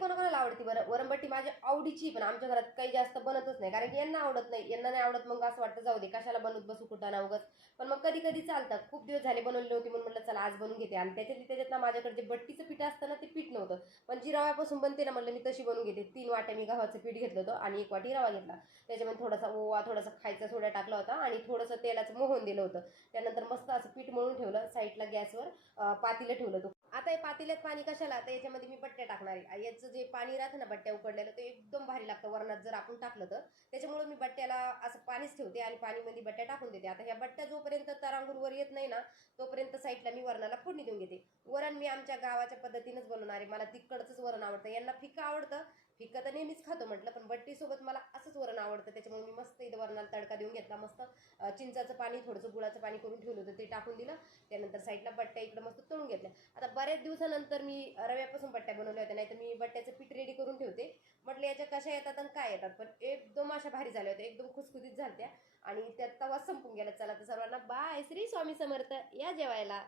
कोणाकोणाला आवडते बरं? वरणबट्टी माझ्या आवडीची, पण आमच्या घरात काही जास्त बनतच नाही, कारण की यांना आवडत नाही. यांना नाही आवडत, मग असं वाटतं जाऊ दे, कशाला बनवत बसू कुटाणा उगाच. पण मग कधी कधी चालतं. खूप दिवस झाले बनवली नव्हती, म्हणून म्हटलं चला आज बनवून घेते. आणि त्याच्यात ना माझ्याकडे जे बट्टीचं पीठ असतं ना, ते पीठ नव्हतं. पण जी रव्यापासून बनते ना, म्हटलं मी तशी बनवून घेते. 3 वाट्या मी गव्हाचं पीठ घेतलं होतं आणि 1 वाटी रवा घेतला. त्याच्यामध्ये थोडासा ओवा, थोडासा खायचा सोडा टाकला होता आणि थोडंसं तेलाचं मोहन दिलं होतं. त्यानंतर मस्त असं पीठ मळून ठेवलं साईडला गॅसवर. पातेलं ठेवलं होतं. आता हे पातेल्यात पाणी कशाला, आता याच्यामध्ये मी बट्ट्या टाकणार आहे. याचं जे पाणी राहतं ना बट्ट्या उकडलेलं, ते एकदम भारी लागतं वरणात जर आपण टाकलं तर. त्याच्यामुळे मी बट्ट्याला असं पाणीच ठेवते आणि पाणीमध्ये बट्ट्या टाकून देते. आता ह्या बट्ट्या जोपर्यंत तरांगूरवर येत नाही ना, तोपर्यंत साईडला मी वरणाला फोडणी देऊन घेते. वरण मी आमच्या गावाच्या पद्धतीनेच बनवणार आहे. मला तिकडचंच वरण आवडतं. यांना फिक्का आवडतं. फिक्का तर नेहमीच खातो म्हटलं, पण बट्टीसोबत मला असंच वरण आवडतं. त्याच्यामुळे मी मस्त इथं वरणाला तडका देऊन घेतला. मस्त चिंचाचं पाणी, थोडंसं गुळाचं पाणी करून ठेवलं होतं, ते टाकून दिलं. त्यानंतर साईडला बट्ट्या इकडं मस्त तळून घेतल्या. आता बऱ्याच दिवसानंतर मी रव्यापासून बट्ट्या बनवल्या होत्या, नाही तर मी बट्ट्याचं पीठ रेडी करून ठेवते. म्हटलं याच्या कशा येतात आणि काय येतात, पण एकदम अशा भारी झाल्या होत्या, एकदम खुसखुशीत झाल्या. आणि त्यात तवा संपून गेला. चला तर सर्वांना बाय, श्री स्वामी समर्थ, या जेवायला.